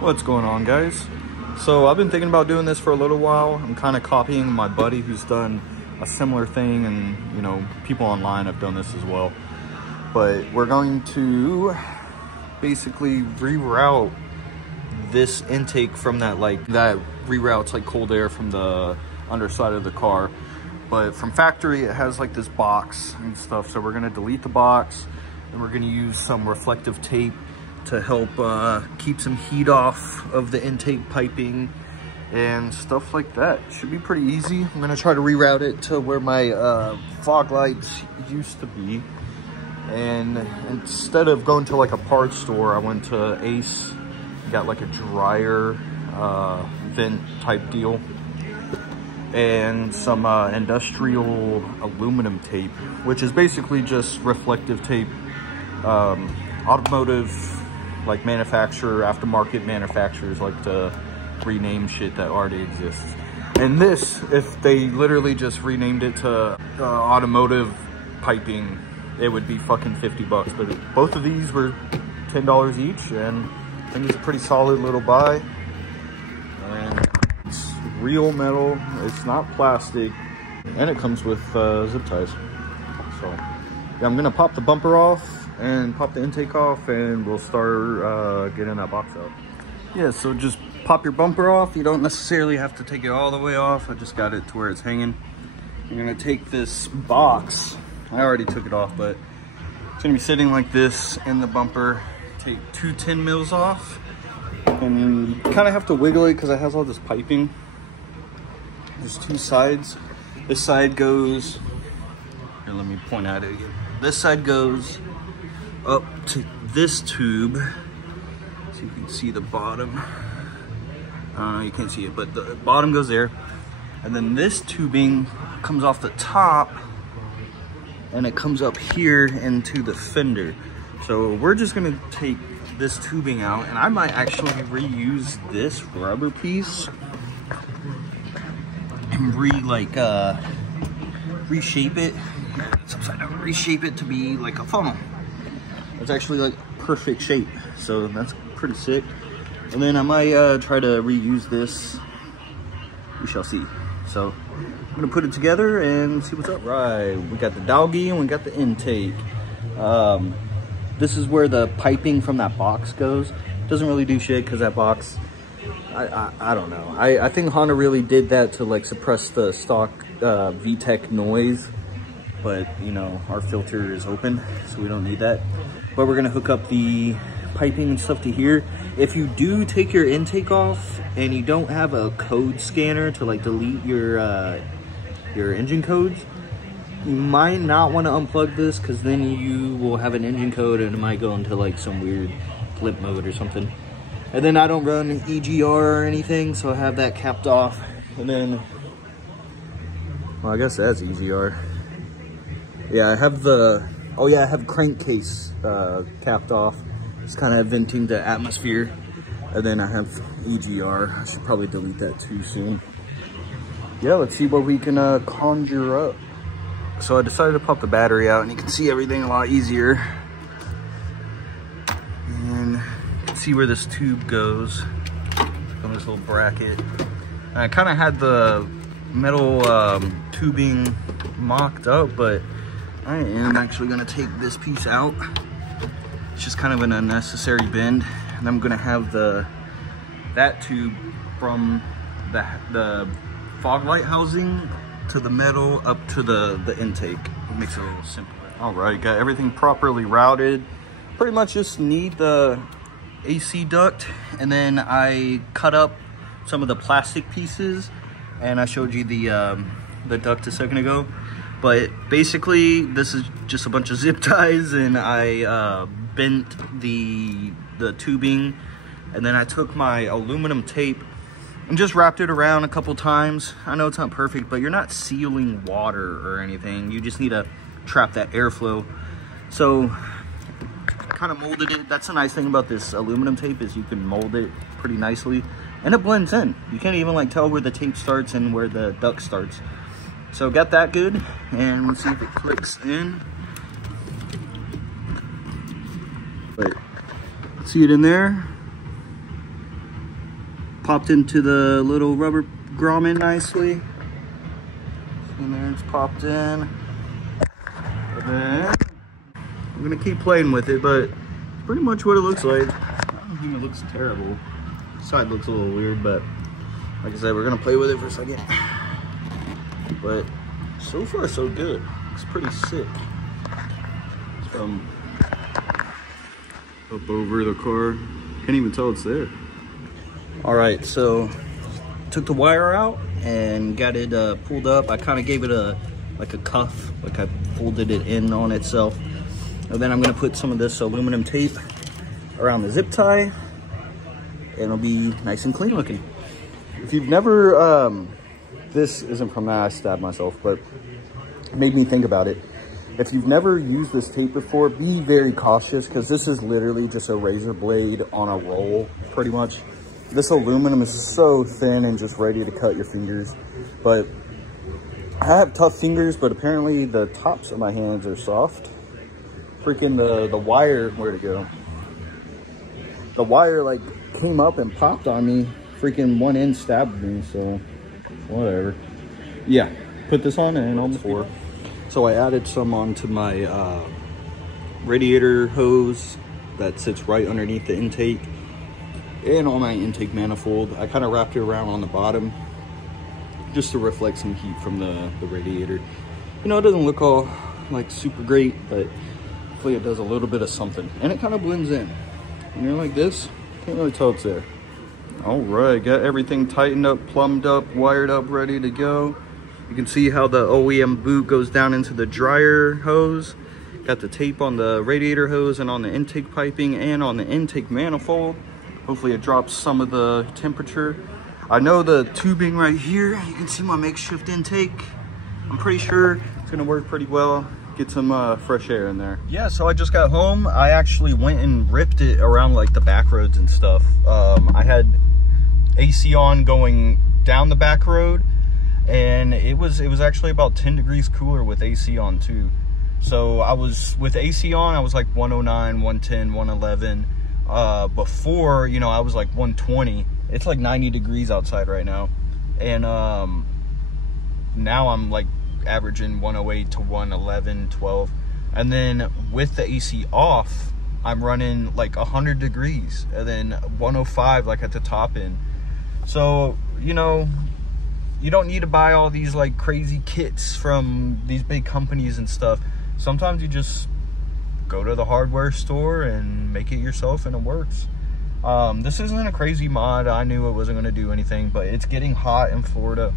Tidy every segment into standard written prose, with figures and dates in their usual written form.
What's going on, guys? So I've been thinking about doing this for a little while. I'm kind of copying my buddy who's done a similar thing, and you know, people online have done this as well. But we're going to basically reroute this intake from that reroutes like cold air from the underside of the car. But from factory, it has like this box and stuff. So we're gonna delete the box, and we're gonna use some reflective tape to help keep some heat off of the intake piping and stuff like that. Should be pretty easy. I'm gonna try to reroute it to where my fog lights used to be. And instead of going to like a parts store, I went to Ace, got like a dryer vent type deal, and some industrial aluminum tape, which is basically just reflective tape. Automotive like aftermarket manufacturers like to rename shit that already exists. And this, if they literally just renamed it to automotive piping, it would be fucking 50 bucks. But both of these were $10 each, and I think it's a pretty solid little buy. And it's real metal, it's not plastic, and it comes with zip ties. So yeah, I'm gonna pop the bumper off and pop the intake off, and we'll start getting that box out. Yeah, so just pop your bumper off. You don't necessarily have to take it all the way off. I just got it to where it's hanging. You're gonna take this box. I already took it off, but it's gonna be sitting like this in the bumper. Take 2 10 mils off, and you kind of have to wiggle it because it has all this piping. There's 2 sides. This side goes, here, let me point at it again. This side goes up to this tube, so you can see the bottom. You can't see it, but the bottom goes there. And then this tubing comes off the top, and it comes up here into the fender. So we're just gonna take this tubing out, and I might actually reuse this rubber piece and reshape it. It's upside down. Reshape it to be like a funnel. It's actually like perfect shape, so that's pretty sick. And then I might try to reuse this. We shall see. So I'm gonna put it together and see what's up. Right, we got the doggy and we got the intake. This is where the piping from that box goes. Doesn't really do shit because that box, I don't know. I think Honda really did that to like suppress the stock Vtec noise, but you know, our filter is open, so we don't need that. But we're gonna hook up the piping and stuff to here. If you do take your intake off and you don't have a code scanner to like delete your engine codes, you might not want to unplug this, because then you will have an engine code and it might go into like some weird blip mode or something. And then I don't run EGR or anything, so I have that capped off. And then, well, I guess that's EGR. Yeah, I have the, oh yeah, I have crankcase capped off. It's kind of venting the atmosphere. And then I have EGR. I should probably delete that too soon. Yeah, let's see what we can conjure up. So I decided to pop the battery out, and you can see everything a lot easier. And you can see where this tube goes on this little bracket. And I kind of had the metal tubing mocked up, but I am actually gonna take this piece out. It's just kind of an unnecessary bend. And I'm gonna have that tube from the fog light housing to the metal up to the intake. It makes it a little simpler. All right, got everything properly routed. Pretty much just need the AC duct, and then I cut up some of the plastic pieces, and I showed you the duct a second ago. But basically, this is just a bunch of zip ties, and I bent the tubing, and then I took my aluminum tape and just wrapped it around a couple times. I know it's not perfect, but you're not sealing water or anything. You just need to trap that airflow. So kind of molded it. That's the nice thing about this aluminum tape, is you can mold it pretty nicely, and it blends in. You can't even like tell where the tape starts and where the duct starts. So got that good, and let's see if it clicks in. Wait, see it in there? popped into the little rubber grommet nicely. And there it's popped in. And then I'm gonna keep playing with it, but pretty much what it looks like. I don't think it looks terrible. The side looks a little weird, but like I said, we're gonna play with it for a second. But so far so good. It's pretty sick. Up over the car. Can't even tell it's there. All right, so took the wire out and got it pulled up. I kind of gave it like a cuff, like I folded it in on itself. And then I'm gonna put some of this aluminum tape around the zip tie, and it'll be nice and clean looking. If you've never, this isn't from that, I stabbed myself, but it made me think about it. If you've never used this tape before, be very cautious, because this is literally just a razor blade on a roll, pretty much. This aluminum is so thin and just ready to cut your fingers. But I have tough fingers, but apparently the tops of my hands are soft. Freaking the wire, where'd it go? The wire like came up and popped on me. Freaking one end stabbed me, so whatever. Yeah, put this on and on the floor. So I added some onto my radiator hose that sits right underneath the intake and on my intake manifold. I kind of wrapped it around on the bottom just to reflect some heat from the radiator. You know, it doesn't look all like super great, but hopefully it does a little bit of something. And it kind of blends in. When you're like this, can't really tell it's there. All right, got everything tightened up, plumbed up, wired up, ready to go. You can see how the OEM boot goes down into the dryer hose. Got the tape on the radiator hose and on the intake piping and on the intake manifold. Hopefully it drops some of the temperature. I know the tubing right here, you can see my makeshift intake. I'm pretty sure it's gonna work pretty well. Get some fresh air in there. Yeah, so I just got home. I actually went and ripped it around like the back roads and stuff. I had AC on going down the back road, and it was actually about 10 degrees cooler with AC on too. So I was with AC on, I was like 109, 110, 111. Before, you know, I was like 120. It's like 90 degrees outside right now, and now I'm like averaging 108 to 111, 12. And then with the AC off, I'm running like 100 degrees and then 105 like at the top end. So, you know, you don't need to buy all these like crazy kits from these big companies and stuff. Sometimes you just go to the hardware store and make it yourself, and it works. This isn't a crazy mod. I knew it wasn't going to do anything, but it's getting hot in Florida,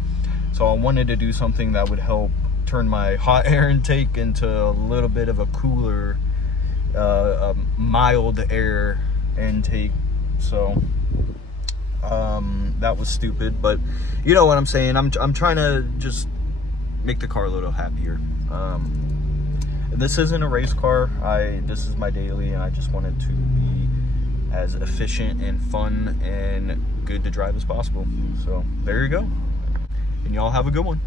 so I wanted to do something that would help turn my hot air intake into a little bit of a cooler, mild air intake. So that was stupid, but you know what I'm saying. I'm trying to just make the car a little happier. This isn't a race car. This is my daily, and I just wanted to be as efficient and fun and good to drive as possible. So there you go, and y'all have a good one.